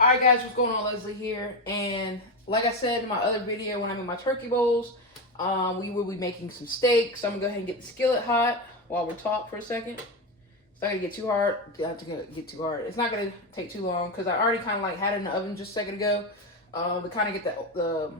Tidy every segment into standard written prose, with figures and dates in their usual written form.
Alright guys, what's going on? Leslie here, and like I said in my other video when I made my turkey bowls, we will be making some steak. So I'm gonna go ahead and get the skillet hot while we're talking for a second. It's not gonna get too hard. It's not gonna take too long because I already kind of like had it in the oven just a second ago to kind of get the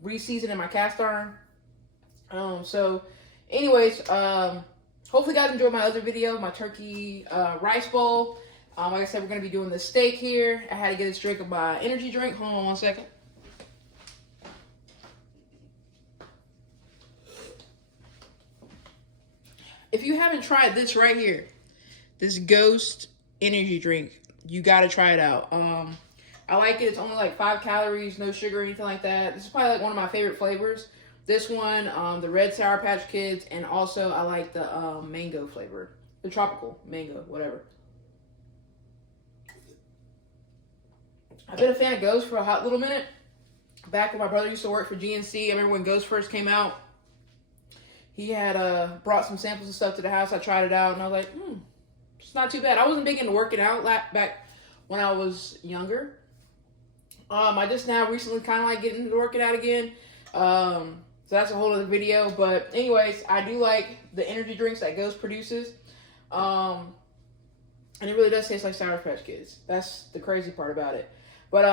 re-season in my cast iron. So anyways, hopefully you guys enjoyed my other video, my turkey rice bowl. Like I said, we're going to be doing the steak here. I had to get this drink of my energy drink. Hold on one second. If you haven't tried this right here, this Ghost energy drink, you got to try it out. I like it. It's only like 5 calories, no sugar or anything like that. This is probably like one of my favorite flavors. This one, the red Sour Patch Kids, and also I like the mango flavor. The tropical mango, whatever. I've been a fan of Ghost for a hot little minute. Back when my brother used to work for GNC, I remember when Ghost first came out, he had brought some samples of stuff to the house. I tried it out, and I was like, it's not too bad. I wasn't big into working out back when I was younger. I just now recently kind of like getting into working out again. So that's a whole other video. But anyways, I do like the energy drinks that Ghost produces. And it really does taste like Sour Patch Kids. That's the crazy part about it. But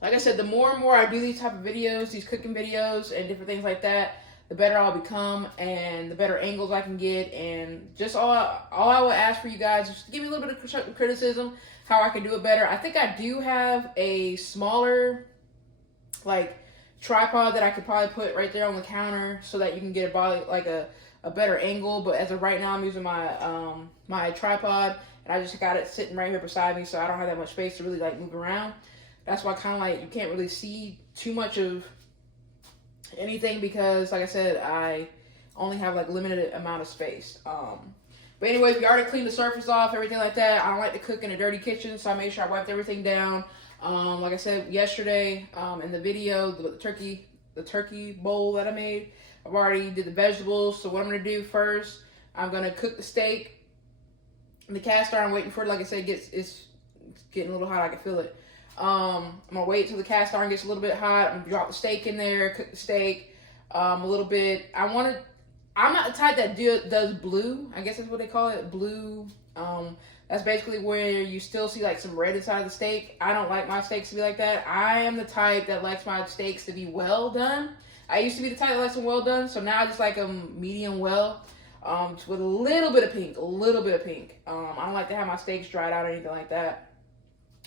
like I said, the more and more I do these type of videos, these cooking videos and different things like that, the better I'll become and the better angles I can get. And just all I will ask for you guys is to give me a little bit of constructive criticism, how I can do it better. I think I do have a smaller, like, tripod that I could probably put right there on the counter so that you can get a better angle. But as of right now, I'm using my my tripod, and I just got it sitting right here beside me, so I don't have that much space to really like move around. That's why kind of like you can't really see too much of anything because, like I said, I only have like limited amount of space. But anyways, we already cleaned the surface off, everything like that. I don't like to cook in a dirty kitchen, so I made sure I wiped everything down. Like I said yesterday in the video, the turkey bowl that I made, I've already did the vegetables. So what I'm gonna do first, I'm gonna cook the steak in the cast iron. I'm waiting for it. Like I said, it's getting a little hot. I can feel it. I'm gonna wait till the cast iron gets a little bit hot. I'm gonna drop the steak in there, cook the steak a little bit. I'm not the type that does blue. I guess that's what they call it, blue. That's basically where you still see like some red inside of the steak. I don't like my steaks to be like that. I am the type that likes my steaks to be well done. I used to be the type that likes them well done, so now I just like them medium well, with a little bit of pink, I don't like to have my steaks dried out or anything like that.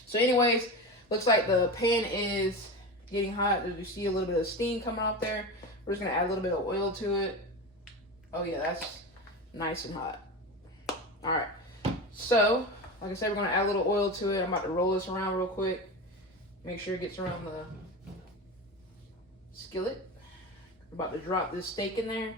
So anyways, looks like the pan is getting hot. You see a little bit of steam coming off there. We're just gonna add a little bit of oil to it. Oh yeah, that's nice and hot. All right. So, like I said, we're going to add a little oil to it. I'm about to roll this around real quick. Make sure it gets around the skillet. We're about to drop this steak in there.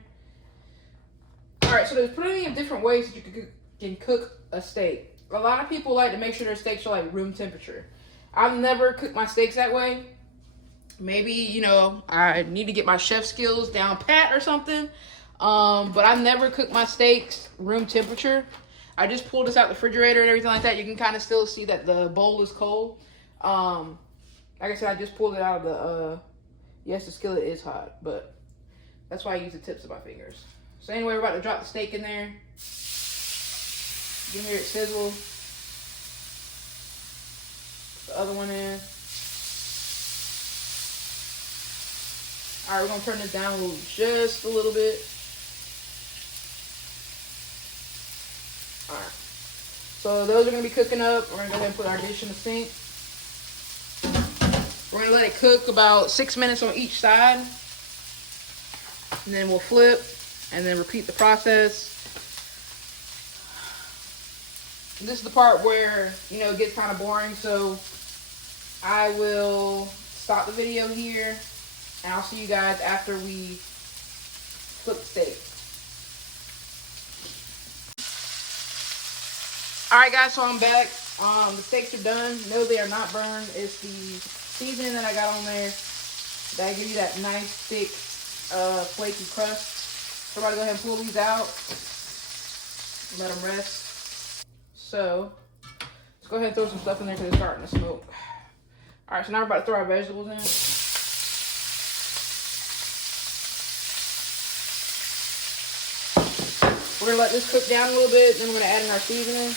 Alright, so there's plenty of different ways that you can cook a steak. A lot of people like to make sure their steaks are like room temperature. I've never cooked my steaks that way. Maybe, you know, I need to get my chef skills down pat or something. But I've never cooked my steaks room temperature. I just pulled this out the refrigerator and everything like that. You can kind of still see that the bowl is cold. Like I said, I just pulled it out of the, yes, the skillet is hot, but that's why I use the tips of my fingers. So anyway, we're about to drop the steak in there. You can hear it sizzle. Put the other one in. All right, we're gonna turn this down just a little bit. Alright, so those are going to be cooking up. We're going to go ahead and put our dish in the sink. We're going to let it cook about 6 minutes on each side. And then we'll flip and then repeat the process. And this is the part where, you know, it gets kind of boring. So I will stop the video here and I'll see you guys after we flip the steak. Alright guys, so I'm back. The steaks are done. No, they are not burned. It's the seasoning that I got on there that gives you that nice, thick, flaky crust. So I'm about to go ahead and pull these out. Let them rest. So Let's go ahead and throw some stuff in there because it's starting to smoke. All right, so now we're about to throw our vegetables in. We're gonna let this cook down a little bit, then we're gonna add in our seasoning.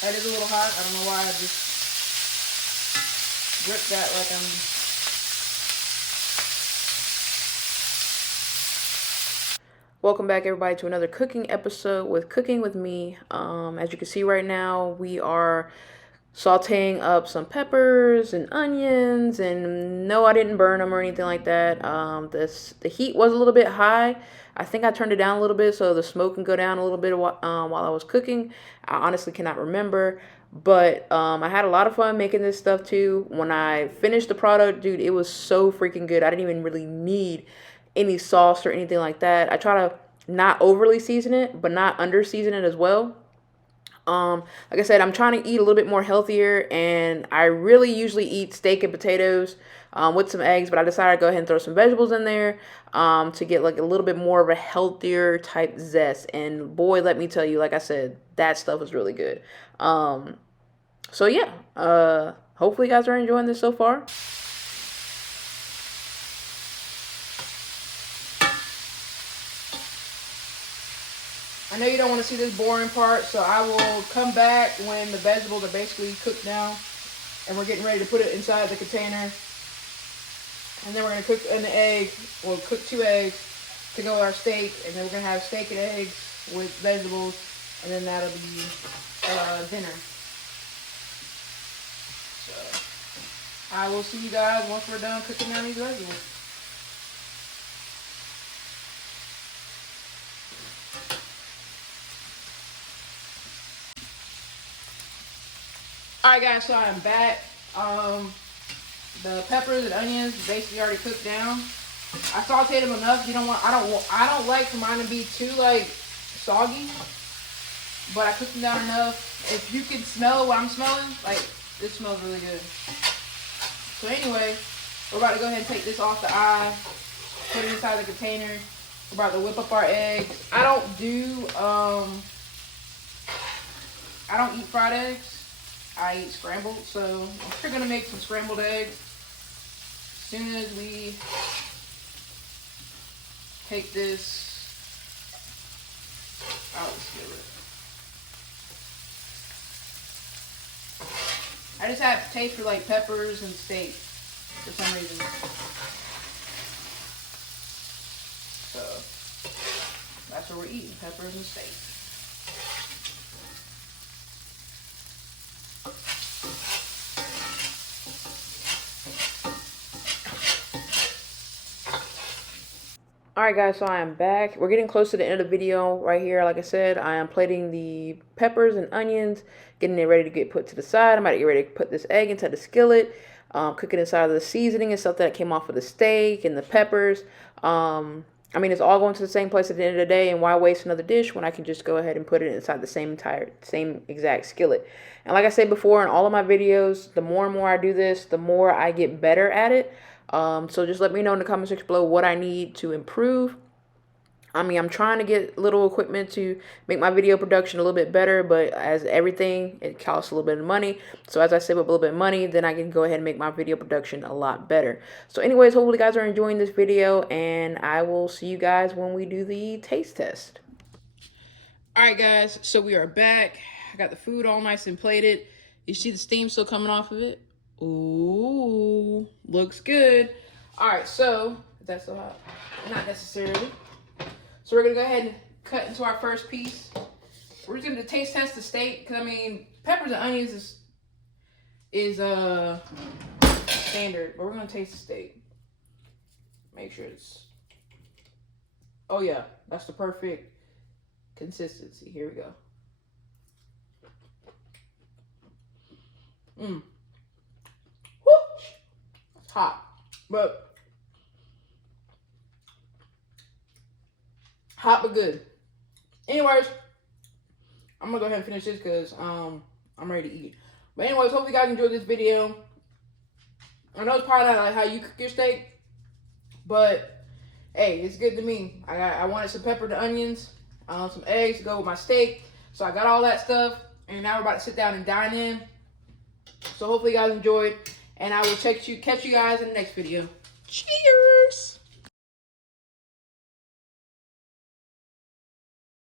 That is a little hot. I don't know why I just gripped that like I'm... Welcome back, everybody, to another cooking episode with Cooking with Me. As you can see right now, we are sauteing up some peppers and onions, and no, I didn't burn them or anything like that. The heat was a little bit high. I think I turned it down a little bit so the smoke can go down a little bit while I was cooking. I honestly cannot remember, but I had a lot of fun making this stuff too. When I finished the product, dude, it was so freaking good. I didn't even really need any sauce or anything like that. I try to not overly season it, but not under season it as well. Like I said, I'm trying to eat a little bit more healthier, and I really usually eat steak and potatoes with some eggs, but I decided to go ahead and throw some vegetables in there to get like a little bit more of a healthier type zest. And boy, let me tell you, like I said, that stuff was really good. So yeah, hopefully you guys are enjoying this so far. I know you don't want to see this boring part, so I will come back when the vegetables are basically cooked down and we're getting ready to put it inside the container. And then we're going to cook an egg. We'll cook 2 eggs to go with our steak, and then we're going to have steak and eggs with vegetables, and then that'll be dinner. So I will see you guys once we're done cooking down these vegetables. Alright guys, so I am back. The peppers and onions basically already cooked down. I sauteed them enough. I don't like for mine to be too like soggy, but I cooked them down enough. If you can smell what I'm smelling, like this smells really good. So anyway, we're about to go ahead and take this off the eye, put it inside the container. We're about to whip up our eggs. I don't eat fried eggs. I eat scrambled, so I'm sure gonna make some scrambled eggs as soon as we take this out of the skillet. I just have a taste for like peppers and steak for some reason. So that's what we're eating, peppers and steak. Alright guys, so I am back. We're getting close to the end of the video right here. Like I said, I am plating the peppers and onions, getting it ready to get put to the side. I'm about to get ready to put this egg into the skillet, cooking inside of the seasoning and stuff that came off of the steak and the peppers. I mean, it's all going to the same place at the end of the day, and why waste another dish when I can just go ahead and put it inside the same exact skillet. And like I said before in all of my videos, the more and more I do this, the more I get better at it. So just let me know in the comment section below what I need to improve. I mean, I'm trying to get little equipment to make my video production a little bit better, but as everything, it costs a little bit of money. So as I save up a little bit of money, then I can go ahead and make my video production a lot better. So anyways, hopefully you guys are enjoying this video, and I will see you guys when we do the taste test. All right, guys, so we are back. I got the food all nice and plated. You see the steam still coming off of it? Ooh, looks good. All right, so is that so hot? Not necessarily. So we're gonna go ahead and cut into our first piece. We're just gonna taste test the steak, because I mean, peppers and onions is standard, but we're gonna taste the steak. Make sure it's, oh yeah, that's the perfect consistency. Here we go. Woo! It's hot, but good. Anyways, I'm gonna go ahead and finish this because I'm ready to eat. But anyways, hopefully you guys enjoyed this video. I know it's probably not like how you cook your steak, but hey, it's good to me. I wanted some pepper to onions, some eggs to go with my steak. So I got all that stuff. And now we're about to sit down and dine in. So hopefully you guys enjoyed. And I will catch you guys in the next video. Cheers!